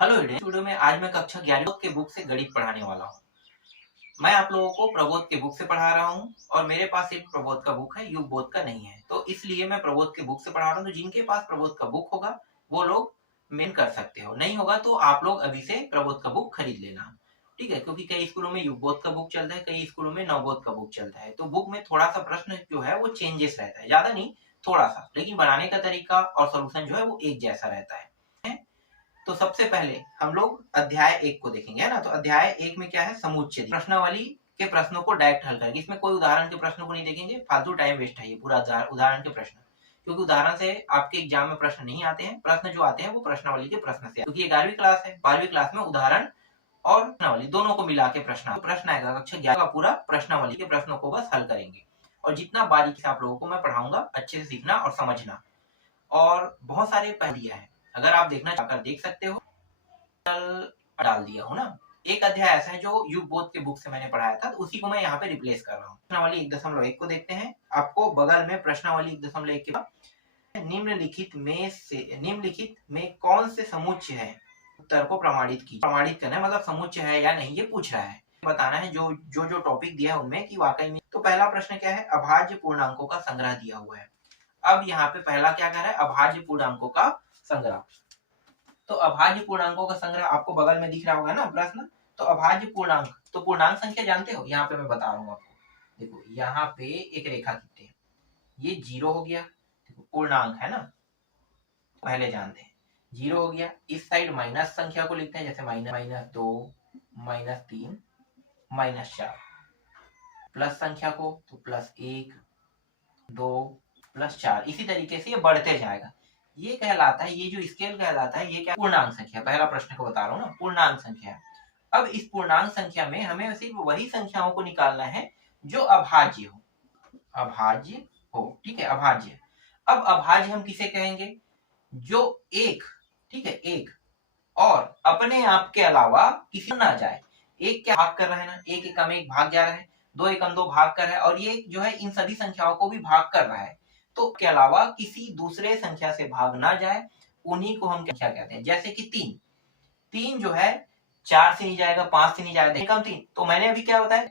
Hello video में आज मैं कक्षा 11 के बुक से गणित पढ़ाने वाला हूँ। मैं आप लोगों को प्रबोध के बुक से पढ़ा रहा हूँ और मेरे पास एक प्रबोध का बुक है, युग बोध का नहीं है, तो इसलिए मैं प्रबोध के बुक से पढ़ा रहा हूँ। तो जिनके पास प्रबोध का बुक होगा वो लोग मेन कर सकते हो, नहीं होगा तो आप लोग अभी से प्रबोध का बुक खरीद लेना, ठीक है। क्योंकि कई स्कूलों में युग बोध का बुक चलता है, कई स्कूलों में नवबोध का बुक चलता है, तो बुक में थोड़ा सा प्रश्न जो है वो चेंजेस रहता है, ज्यादा नहीं थोड़ा सा, लेकिन बनाने का तरीका और सोल्यूशन जो है वो एक जैसा रहता है। तो सबसे पहले हम लोग अध्याय 1 को देखेंगे, है ना। तो अध्याय 1 में क्या है, समुच्चय प्रश्नावली के प्रश्नों को डायरेक्ट हल करेंगे। इसमें कोई उदाहरण के प्रश्नों को नहीं देखेंगे, फालतू टाइम वेस्ट है ये पूरा उदाहरण के प्रश्न, क्योंकि उदाहरण से आपके एग्जाम में प्रश्न नहीं आते हैं। प्रश्न जो आते हैं वो प्रश्नावली के प्रश्न से, क्योंकि ये 11वीं क्लास है, 12वीं क्लास में उदाहरण और प्रश्नावली दोनों को मिला के प्रश्न आएगा। कक्षा 11 का पूरा प्रश्नावली के प्रश्नों को बस हल करेंगे, और जितना बारीकी से आप लोगों को मैं पढ़ाऊंगा अच्छे से सीखना और समझना। और बहुत सारे पहलिया है, अगर आप देखना चाहकर देख सकते हो, डाल दिया हूँ ना। एक अध्याय ऐसा है जो युग बोध के बुक से मैंने पढ़ाया था, तो उसी को मैं यहाँ पे रिप्लेस कर रहा हूँ। प्रश्नावली 1.1 को देखते हैं। आपको बगल में प्रश्नावली 1.1 के बाद निम्नलिखित में कौन से समुच्चय है, उत्तर को प्रमाणित कीजिए। प्रमाणित करना है मतलब समुच्चय है या नहीं ये पूछ रहा है, बताना है जो टॉपिक दिया है उनमें कि वाकई में। तो पहला प्रश्न क्या है, अभाज्य पूर्णांकों का संग्रह दिया हुआ है। अब यहाँ पे पहला क्या कह रहा है, अभाज्य पूर्णांकों का संग्रह। तो अभाज्य पूर्णांकों का संग्रह आपको बगल में दिख रहा होगा ना प्रश्न। तो अभाज्य पूर्णांक, तो पूर्णांक संख्या जानते हो, यहाँ पे मैं बता रहा हूँ आपको। देखो यहाँ पे एक रेखा खींचते हैं, ये 0 हो गया, देखो पूर्णांक है ना, पहले जानते हैं। 0 हो गया, इस साइड माइनस संख्या को लिखते हैं, जैसे -2 -3 -4। प्लस संख्या को तो +1 2 +4, इसी तरीके से ये बढ़ते जाएगा। ये कहलाता है, ये जो स्केल कहलाता है, ये क्या, पूर्णांक संख्या। पहला प्रश्न को बता रहा हूँ ना, पूर्णांक संख्या। अब इस पूर्णांक संख्या में हमें सिर्फ वही संख्याओं को निकालना है जो अभाज्य हो, अभाज्य हो, ठीक है, अभाज्य। अब अभाज्य हम किसे कहेंगे, जो एक, ठीक है, एक और अपने आप के अलावा किसी ना जाए। एक क्या भाग कर रहा है ना, एक एकम एक भाग जा रहा है, 2 एकम 2 भाग कर रहा है, और ये जो है इन सभी संख्याओं को भी भाग कर रहा है। तो के अलावा किसी दूसरे संख्या से भाग ना जाए, उन्हीं को हम क्या कहते हैं। जैसे कि 3 जो है 4 से नहीं जाएगा, 5 से नहीं जाएगा, एकम 3, तो मैंने अभी क्या बताया।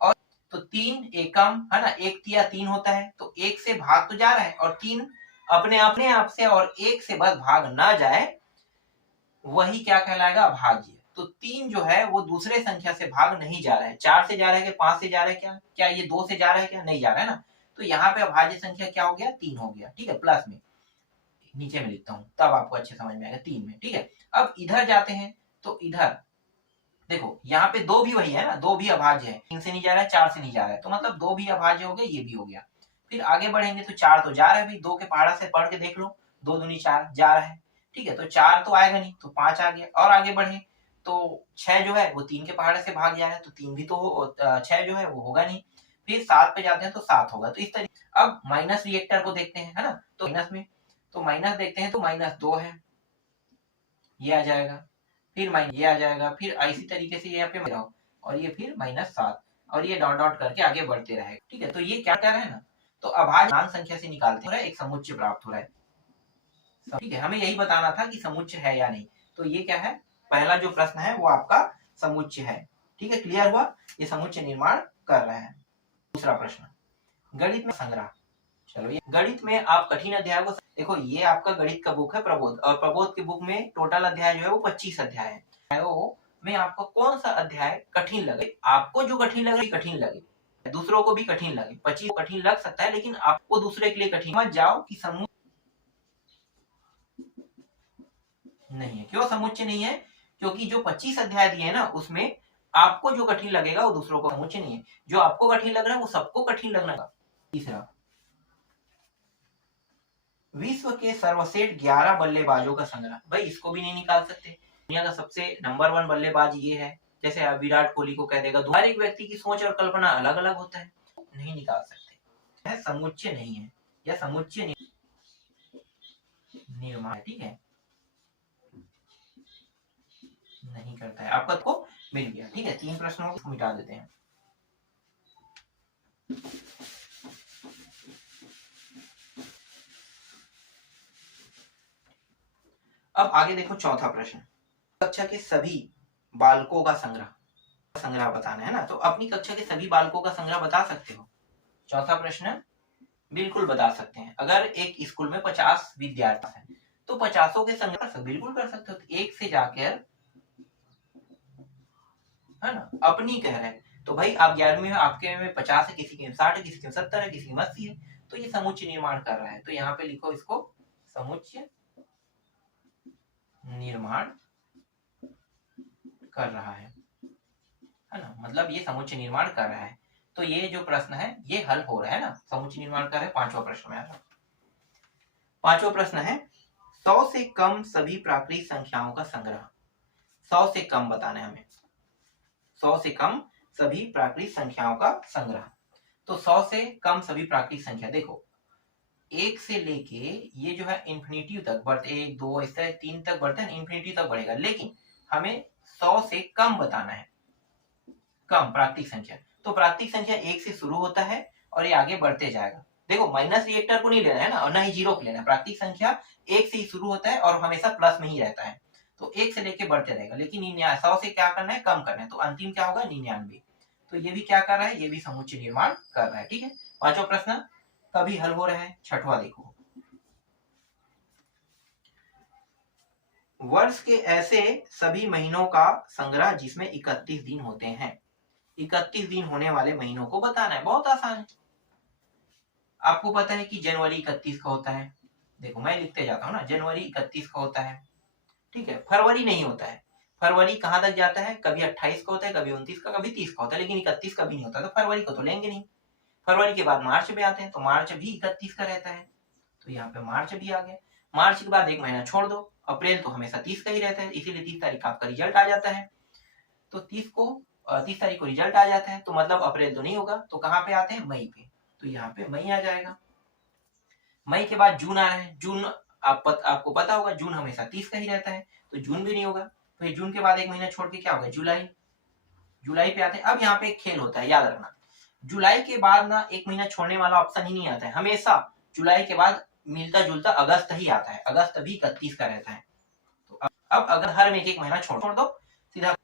और तो 3 एकम है ना, 1 तिया 3 होता है, तो 1 से भाग तो जा रहा है, और 3 अपने आप से और 1 से बस भाग ना जाए, वही क्या कहलाएगा, अभाज्य। तो 3 जो है वो दूसरे संख्या से भाग नहीं जा रहा है। 4 से जा रहा है कि 5 से जा रहा है, क्या ये 2 से जा रहा है, क्या नहीं जा रहा है ना। तो यहाँ पे अभाज्य संख्या क्या हो गया, 3 हो गया, ठीक है। प्लस में नीचे में लिखता हूँ तब आपको अच्छे समझ में आएगा, 3 में, ठीक है। अब इधर जाते हैं, तो इधर देखो यहाँ पे 2 भी वही है ना, 2 भी अभाज्य है, 3 से नहीं जा रहा है, 4 से नहीं जा रहा है, तो मतलब 2 भी अभाज्य हो गए, ये भी हो गया। फिर आगे बढ़ेंगे तो 4 तो जा रहा है भाई, 2 के पहाड़ा से पढ़ के देख लो, 2 दूनी 4 जा रहा है, ठीक है। तो 4 तो आएगा नहीं, तो 5 आ गया। और आगे बढ़े तो 6 जो है वो 3 के पहाड़े से भाग जा रहा है, तो 3 भी तो 6 जो है वो होगा नहीं। फिर 7 पे जाते हैं तो 7 होगा। तो इस तरीके अब माइनस रिएक्टर को देखते हैं, है ना। तो माइनस में, तो माइनस देखते हैं, तो -2 है, ये आ जाएगा। फिर माइनस ये आ जाएगा, फिर इसी तरीके से यहाँ पे रहो, और ये फिर -7, और ये डॉट डॉट करके आगे बढ़ते रहेगा, ठीक है। तो ये क्या कर रहे हैं ना, तो अभाज्य पूर्णांक संख्या से निकालते हैं, एक समुच्चय प्राप्त हो रहा है, ठीक है। हमें यही बताना था कि समुच्चय है या नहीं। तो ये क्या है, पहला जो प्रश्न है वो आपका समुच्चय है, ठीक है। क्लियर हुआ, ये समुच्चय निर्माण कर रहे हैं। दूसरा प्रश्न, गणित में संग्रह। चलो ये गणित में आप कठिन अध्याय को देखो, ये आपका गणित का बुक है प्रबोध, और प्रबोध की बुक में टोटल अध्याय जो है वो 25 अध्याय है। वो में आपको कौन सा अध्याय कठिन लगे, आपको जो कठिन लगे कठिन लगे, दूसरों को भी कठिन लगे। 25 कठिन लग सकता है, लेकिन आपको दूसरे के लिए कठिन मत जाओ कि समूह नहीं है। क्यों समुच्चय नहीं है, क्योंकि जो 25 अध्याय दिए है ना, उसमें आपको जो कठिन लगेगा वो दूसरों को समुच्चय नहीं है। जो आपको कठिन लग रहा है वो सबको कठिन लगना। तीसरा, विश्व के सर्वश्रेष्ठ 11 बल्लेबाजों का संग्रह। भाई इसको भी नहीं निकाल सकते, दुनिया का सबसे नंबर 1 बल्लेबाज ये है, जैसे विराट कोहली को कह देगा। हर एक व्यक्ति की सोच और कल्पना अलग अलग होता है, नहीं निकाल सकते। यह समुच्चय नहीं है, यह समुच्चय निर्माण, ठीक है, नहीं करता है। आपका को मिल गया, ठीक है। 3 प्रश्नों को मिटा देते हैं। अब आगे देखो चौथा प्रश्न, कक्षा के सभी बालकों का संग्रह बताना है ना, तो अपनी कक्षा के सभी बालकों का संग्रह बता सकते हो। चौथा प्रश्न, बिल्कुल बता सकते हैं। अगर एक स्कूल में 50 विद्यार्थी हैं तो 50 के संग्रह बिल्कुल कर सकते हो। तो एक से जाकर, है ना, अपनी कह रहे हैं तो भाई आप 11वीं में आपके में 50 है, किसी के 60 है, किसी के 70 है, किसी में 80 है, तो ये समुच्चय निर्माण कर रहा है। तो यहाँ पे लिखो इसको समुच्चय निर्माण कर रहा है ना, मतलब ये समुच्चय निर्माण कर रहा है। तो ये जो प्रश्न है ये हल हो रहा है ना, समुच्चय निर्माण कर रहा है। पांचवा प्रश्न में आ रहा है। पांचवा प्रश्न है 100 से कम सभी प्राकृतिक संख्याओं का संग्रह। 100 से कम बताना है हमें, 100 से कम सभी प्राकृतिक संख्याओं का संग्रह। तो 100 से कम सभी प्राकृतिक संख्या, देखो एक से लेके ये जो है इंफिनिटी तक बढ़ते, 1 2 इस तरह 3 तक बढ़ते हैं, इंफिनिटी तक बढ़ेगा, लेकिन हमें 100 से कम बताना है, कम प्राकृतिक संख्या। तो प्राकृतिक संख्या 1 से शुरू होता है और ये आगे बढ़ते जाएगा। देखो माइनस रिएक्टर को नहीं लेना है ना, और ना ही जीरो को लेना है। प्राकृतिक संख्या 1 से ही शुरू होता है और हमेशा प्लस में ही रहता है। तो 1 से लेके बढ़ते रहेगा, लेकिन 100 से क्या करना है, कम करना है। तो अंतिम क्या होगा, 99। तो ये भी क्या कर रहा है, ये भी समुच्चय निर्माण कर रहा है। ठीक है, पांचवा प्रश्न कभी हल हो रहा है। छठवां देखो, वर्ष के ऐसे सभी महीनों का संग्रह जिसमें 31 दिन होते हैं। 31 दिन होने वाले महीनों को बताना है। बहुत आसान है। आपको पता है कि जनवरी 31 का होता है। देखो मैं लिखते जाता हूँ ना, जनवरी 31 का होता है। ठीक है, फरवरी नहीं होता है। फरवरी कहां तक जाता है, कभी 28 का होता है, कभी 29 का, कभी 30 का होता है, लेकिन 31 का भी नहीं होता। तो फरवरी को तो लेंगे नहीं। फरवरी के बाद मार्च में आते हैं, तो मार्च भी 31 का रहता है। तो यहाँ पे मार्च भी आ गया। मार्च के बाद एक महीना छोड़ दो, अप्रैल तो हमेशा 30 का ही रहता है, इसीलिए 30 तारीख आपका रिजल्ट आ जाता है। तो 30 तारीख को रिजल्ट आ जाता है, तो मतलब अप्रैल तो नहीं होगा। तो कहाँ पे आते हैं, मई पे। तो यहाँ पे मई आ जाएगा। मई के बाद जून आ रहा है। जून आपको पता होगा जून हमेशा 30 का ही रहता है, तो जून भी नहीं होगा। फिर जून के बाद एक महीना छोड़ के क्या होगा, जुलाई। जुलाई पे आते हैं। अब यहाँ पे एक खेल होता है, याद रखना, जुलाई के बाद ना एक महीना छोड़ने वाला ऑप्शन ही नहीं आता है। हमेशा जुलाई के बाद मिलता जुलता अगस्त ही आता है। अगस्त भी 31 का रहता है। तो अब अगर हर में एक महीना छोड़ दो, सीधा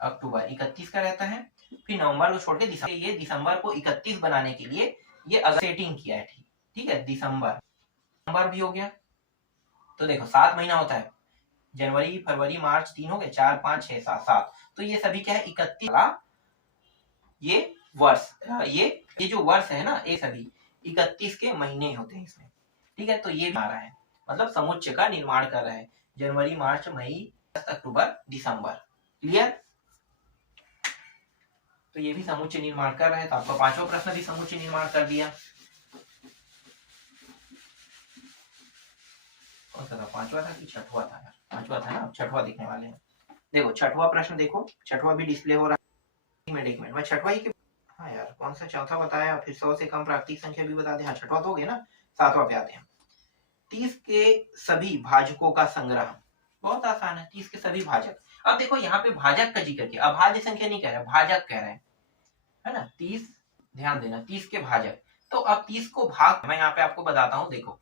अक्टूबर 31 का रहता है। फिर नवंबर को छोड़ के दिसंबर, ये दिसंबर को 31 बनाने के लिए ये अगस्त सेटिंग किया है। ठीक है, दिसंबर भी हो गया। तो देखो 7 महीना होता है, जनवरी फरवरी मार्च 3 हो गए, 4 5 6 7 7। तो ये सभी क्या है, 31 वाला ये वर्ष, ये जो वर्ष है ना, ये सभी 31 के महीने होते हैं इसमें। ठीक है, तो ये भी आ रहा है, मतलब समुच्चय का निर्माण कर रहा है। जनवरी मार्च मई अक्टूबर दिसंबर। क्लियर। तो ये भी समुच्चय निर्माण कर रहा है। तो आपका पांचवा प्रश्न भी समुच्चय निर्माण कर दिया। कौन सा था, पांचवा था कि छठवा था यार, पांचवा था ना। छठवा देखने वाले हैं। देखो छठवा प्रश्न, देखो छठवा भी डिस्प्ले हो रहा है। एक मिनट मैं छठवा ही, हाँ यार कौन सा चौथा बताया, फिर 100 से कम प्राकृतिक संख्या भी बता दे। हाँ छठवा तो हो गया ना। सातवां पे आते हैं, 30 के सभी भाजकों का संग्रह। बहुत आसान है, 30 के सभी भाजक। अब देखो यहाँ पे भाजक का जिक्र किया, अभाज्य संख्या नहीं कह रहा, भाजक कह रहे हैं, है ना। 30, ध्यान देना, 30 के भाजक। तो अब 30 को भाग, मैं यहाँ पे आपको बताता हूँ। देखो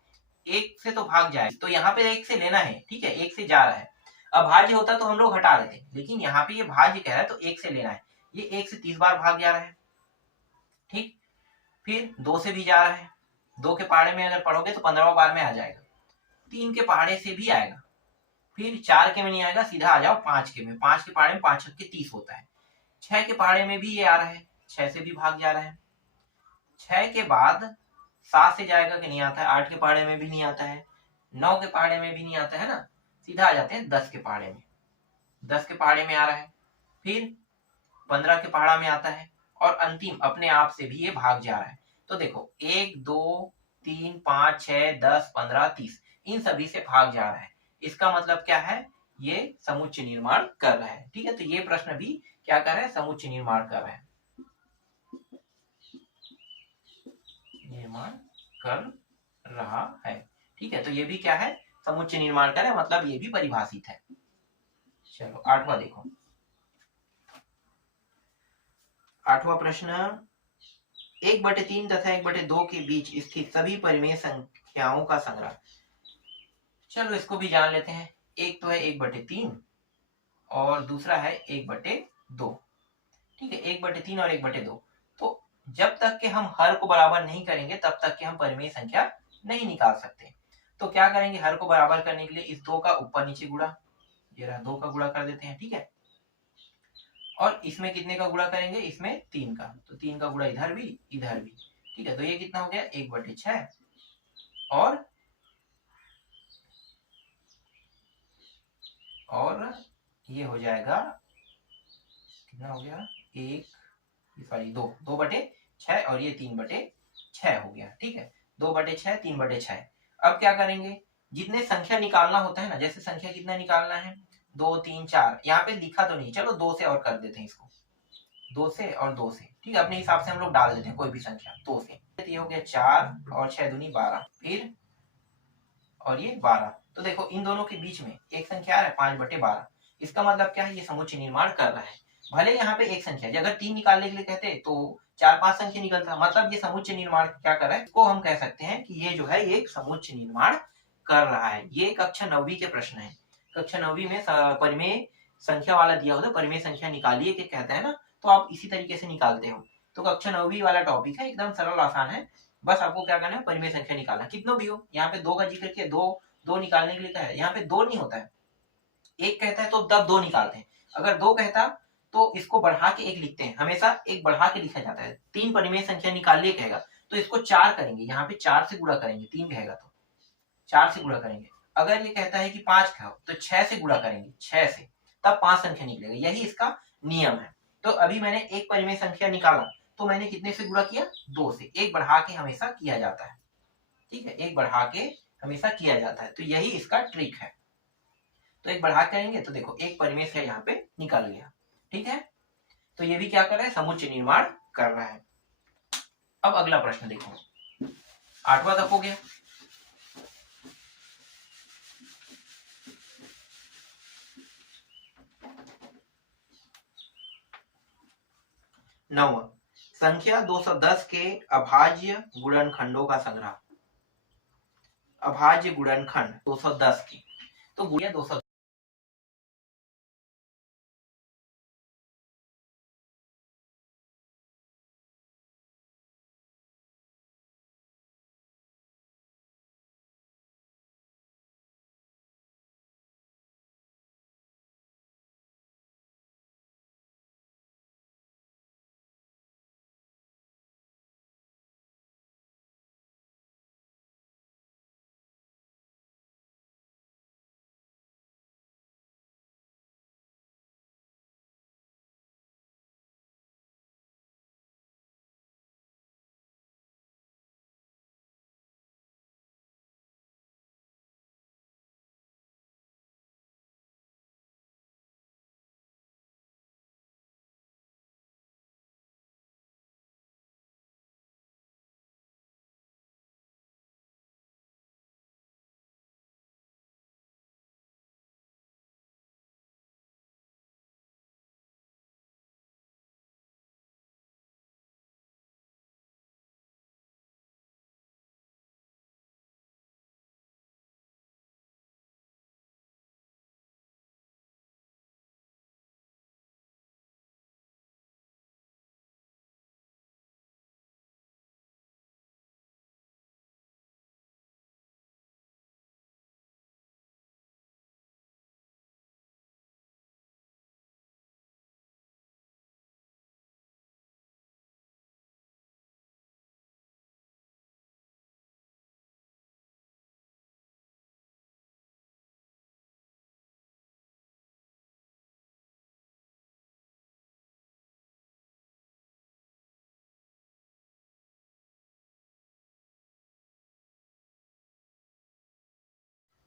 1 से तो भाग जाए, तो यहाँ पे 1 से लेना है। ठीक है, 1 से जा रहा है। अभाज्य होता तो हम लोग हटा देते, लेकिन यहाँ पे ये भाज्य कह रहा है तो 1 से लेना है। ये 1 से 30 बार भाग जा रहा है। ठीक, फिर 2 से भी जा रहा है। 2 के पहाड़े में अगर पढ़ोगे तो 15वां बार में आ जाएगा। 3 के पहाड़े से भी आएगा। फिर 4 के में नहीं आएगा, सीधा आ जाओ 5 के में। 5 के पहाड़े में 5 के 30 होता है। 6 के पहाड़े में भी ये आ रहा है, 6 से भी भाग जा रहा है। 6 के बाद 7 से जाएगा कि नहीं आता है, 8 के पहाड़े में भी नहीं आता है, 9 के पहाड़े में भी नहीं आता है ना। सीधा आ जाते हैं 10 के पहाड़े में। 10 के पहाड़े में आ रहा है, फिर 15 के पहाड़ा में आता है, और अंतिम अपने आप से भी ये भाग जा रहा है। तो देखो 1 2 3 5 6 10 15 30, इन सभी से भाग जा रहा है। इसका मतलब क्या है, ये समुच्चय निर्माण कर रहा है। ठीक है, तो ये प्रश्न भी क्या कर रहा है, समुच्चय निर्माण कर रहा है, निर्माण कर रहा है। ठीक है, तो ये भी क्या है, समुच्चय निर्माण कर रहा है, मतलब ये भी परिभाषित है। चलो आठवां देखो। आठवां प्रश्न, 1/3 तथा 1/2 के बीच स्थित सभी परिमेय संख्याओं का संग्रह। चलो इसको भी जान लेते हैं। एक तो है 1/3 और दूसरा है 1/2। ठीक है, 1/3 और 1/2। तो जब तक कि हम हर को बराबर नहीं करेंगे तब तक कि हम परिमेय संख्या नहीं निकाल सकते। तो क्या करेंगे, हर को बराबर करने के लिए इस 2 का ऊपर नीचे गुणा, ये रहा 2 का गुणा कर देते हैं। ठीक है, और इसमें कितने का गुणा करेंगे, इसमें 3 का, तो 3 का गुणा इधर भी इधर भी। ठीक है, तो ये कितना हो गया 1/6 और ये हो जाएगा कितना हो गया, एक सॉरी 2/6 और ये 3/6 हो गया। ठीक है, 2/6 3/6। अब क्या करेंगे, जितने संख्या निकालना होता है ना, जैसे संख्या कितना निकालना है 2 3 4, यहाँ पे लिखा तो नहीं, चलो 2 से और कर देते हैं इसको, 2 से और 2 से। ठीक है, अपने हिसाब से हम लोग डाल देते हैं कोई भी संख्या 2 से। ये हो गया 4 और 6 दूनी 12, फिर और ये 12। तो देखो इन दोनों के बीच में एक संख्या है 5/12। इसका मतलब क्या है, ये समुच्चय निर्माण कर रहा है। भले यहाँ पे एक संख्या है, अगर 3 निकालने के लिए कहते तो 4 5 संख्या निकलता, मतलब ये समुच्चय निर्माण क्या कर रहा है, इसको हम कह सकते हैं कि ये जो है ये एक समुच्चय निर्माण कर रहा है। ये कक्षा 9वीं के प्रश्न है। कक्षा 9वीं में परिमेय संख्या वाला दिया होता है, परिमेय संख्या निकालिए के कहता है ना, तो आप इसी तरीके से निकालते हो। तो कक्षा 9वीं वाला टॉपिक है, एकदम सरल आसान है। बस आपको क्या करना है, परिमेय संख्या निकालना, कितना भी हो। यहाँ पे 2 का जिक्र किया, 2 निकालने के लिए क्या है, यहाँ पे 2 नहीं होता है, एक कहता है तो तब 2 निकालते हैं। अगर 2 कहता तो इसको बढ़ा के 1 लिखते हैं, हमेशा एक बढ़ा के लिखा जाता है। 3 परिमेय संख्या निकालिए कहेगा तो इसको 4 करेंगे, यहाँ पे 4 से गुणा करेंगे, 3 कहेगा तो 4 से गुणा करेंगे। अगर ये कहता है कि 5 कहो तो 6 से गुणा करेंगे, 6 से, तब 5 संख्या निकलेगा। यही इसका नियम है। तो अभी मैंने एक परिमेय संख्या निकाला, तो मैंने कितने से गुणा किया, 2 से। एक बढ़ा के हमेशा किया जाता है। ठीक है, एक बढ़ा के हमेशा किया जाता है, तो यही इसका ट्रिक है। तो एक बढ़ा करेंगे तो देखो एक परिमेय है यहाँ पे निकल गया। ठीक है, तो ये भी क्या कर रहा है, समुच्चय निर्माण कर रहा है। अब अगला प्रश्न देखो, 8वां तक हो गया। नौवां, संख्या 210 के अभाज्य गुणनखंडों का संग्रह। अभाज्य गुणनखंड 210 के, तो गुणिया 210।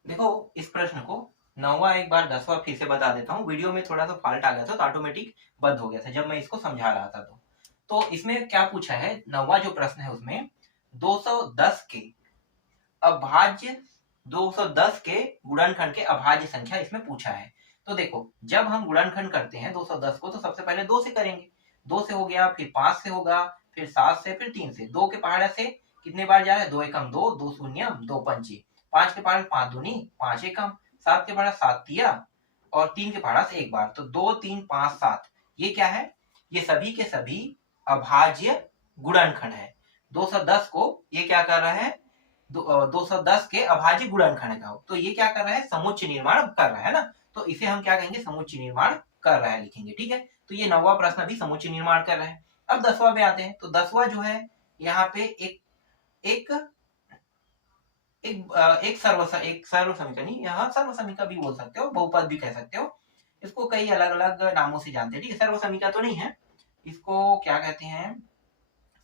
देखो इस प्रश्न को 9वां एक बार 10वां फिर से बता देता हूँ। वीडियो में थोड़ा सा फॉल्ट आ गया था तो ऑटोमेटिक बंद हो गया था जब मैं इसको समझा रहा था। तो इसमें क्या पूछा है, 9वां जो प्रश्न है उसमें 210 के अभाज्य 210 के गुणनखंड के अभाज्य संख्या इसमें पूछा है। तो देखो जब हम गुणनखंड करते हैं 210 को तो सबसे पहले 2 से करेंगे। 2 से हो गया, फिर 5 से होगा, फिर 7 से, फिर 3 से। 2 के पहाड़े से कितने बार जा रहा है, 2 एकम 2, 2 शून्यम 2 पंचे, 5 के पहाड़े 5 दूनी 5 एकम, 7 के पहाड़ा 7 दिया और 3 के पहाड़ा से एक बार, तो 2 3 5 7, ये क्या है, ये सभी के सभी अभाज्य गुणनखंड है। 210 को ये क्या कर रहा है, 210 के अभाज्य गुणनखंड का हो, तो ये क्या कर रहा है, समुच्चय निर्माण कर रहा है ना, तो इसे हम क्या कहेंगे, समुच्चय निर्माण कर रहा है लिखेंगे। ठीक है, तो ये 9वां प्रश्न भी समुच्चय निर्माण कर रहा है। अब 10वां पे आते हैं, तो 10वां जो है यहाँ पे एक सर्व समीकरण नहीं, यहाँ सर्व समीकरण भी बोल सकते हो, बहुपद भी कह सकते हो, इसको कई अलग अलग नामों से जानते हैं। ठीक है, सर्व समीकरण तो नहीं है, इसको क्या कहते हैं,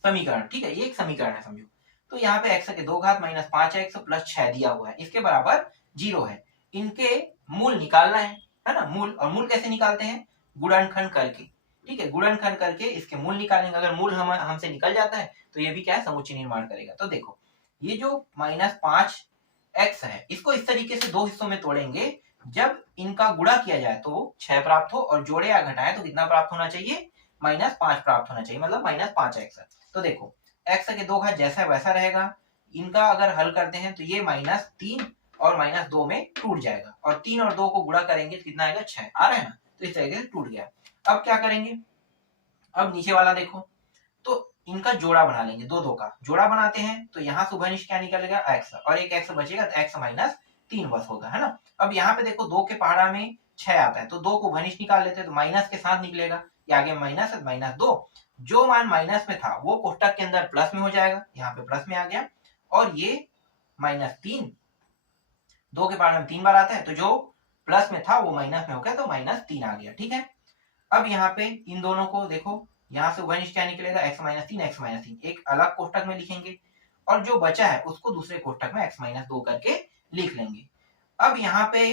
समीकरण। ठीक है, ये एक समीकरण है समझो। तो यहाँ पे x के 2 घात माइनस 5x प्लस 6 दिया हुआ है, इसके बराबर 0 है। इनके मूल निकालना है ना, मूल, और मूल कैसे निकालते हैं, गुणनखंड करके। ठीक है, गुणनखंड करके इसके मूल निकालेंगे, अगर मूल हमसे निकल जाता है तो ये भी क्या है, समुच्चय निर्माण करेगा। तो देखो ये जो -5x है, इसको इस तरीके से दो हिस्सों में तोड़ेंगे, जब इनका गुणा किया जाए तो 6 प्राप्त हो, और जोड़े या घटाए तो कितना प्राप्त होना चाहिए, -5 प्राप्त होना चाहिए, मतलब -5x। तो देखो x के 2 घात जैसा वैसा रहेगा, इनका अगर हल करते हैं तो ये -3 और -2 में टूट जाएगा, और 3 और 2 को गुणा करेंगे तो कितना आएगा, 6 आ रहा है ना, तो इस तरीके से टूट गया। अब क्या करेंगे, अब नीचे वाला देखो, तो इनका जोड़ा बना लेंगे, दो का जोड़ा बनाते हैं, तो यहाँ से उभयनिष्ठ क्या निकलेगा, x, और एक x बचेगा तो x -3 बस होगा, है ना। अब यहाँ पे देखो 2 के पहाड़ा में 6 आता है, तो 2 को उभयनिष्ठ निकाल लेते हैं, तो माइनस के साथ निकलेगा, ये आगे माइनस है, -2, जो मान माइनस में था वो कोष्टक के अंदर प्लस में हो जाएगा, यहाँ पे प्लस में आ गया, और ये -3, 2 के पहाड़े में 3 बार आता है, तो जो प्लस में था वो माइनस में हो गया, तो -3 आ गया। ठीक है, अब यहाँ पे इन दोनों को देखो, यहाँ से उभयनिष्ठ क्या निकलेगा, x -3 एक अलग कोष्टक में लिखेंगे, और जो बचा है उसको दूसरे कोष्टक में x -2 करके लिख लेंगे। अब यहाँ पे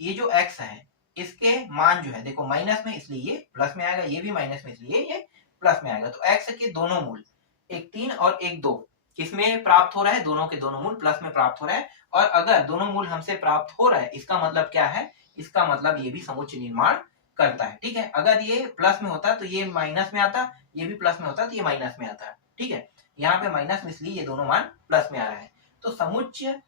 ये जो x है, इसके मान जो है देखो माइनस में, इसलिए ये प्लस में आएगा, ये भी माइनस में, इसलिए ये प्लस में आएगा। तो x के दोनों मूल, एक 3 और एक 2, किसमें प्राप्त हो रहा है, दोनों के दोनों मूल प्लस में प्राप्त हो रहा है, और अगर दोनों मूल हमसे प्राप्त हो रहा है, इसका मतलब क्या है, इसका मतलब ये भी समुच्चय निर्माण करता है। ठीक है, अगर ये प्लस में होता तो ये माइनस में आता, ये भी प्लस में होता तो ये माइनस में आता। ठीक है, यहाँ पे माइनस में, इसलिए ये दोनों मान प्लस में आ रहा है। तो समुच्चय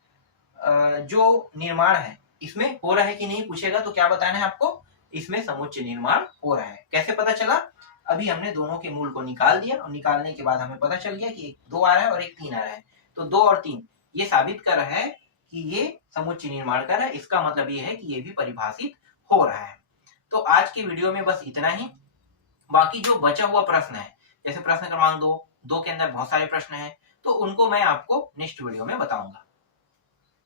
जो निर्माण है इसमें हो रहा है कि नहीं पूछेगा, तो क्या बताना है आपको, इसमें समुच्चय निर्माण हो रहा है। कैसे पता चला, अभी हमने दोनों के मूल को निकाल दिया, और निकालने के बाद हमें पता चल गया कि एक 2 आ रहा है और एक 3 आ रहा है, तो 2 और 3 ये साबित कर रहा है कि ये समुच्चय निर्माण कर रहा है, इसका मतलब ये है कि ये भी परिभाषित हो रहा है। तो आज के वीडियो में बस इतना ही। बाकी जो बचा हुआ प्रश्न है, जैसे प्रश्न क्रमांक 2 के अंदर बहुत सारे प्रश्न हैं, तो उनको मैं आपको नेक्स्ट वीडियो में बताऊंगा।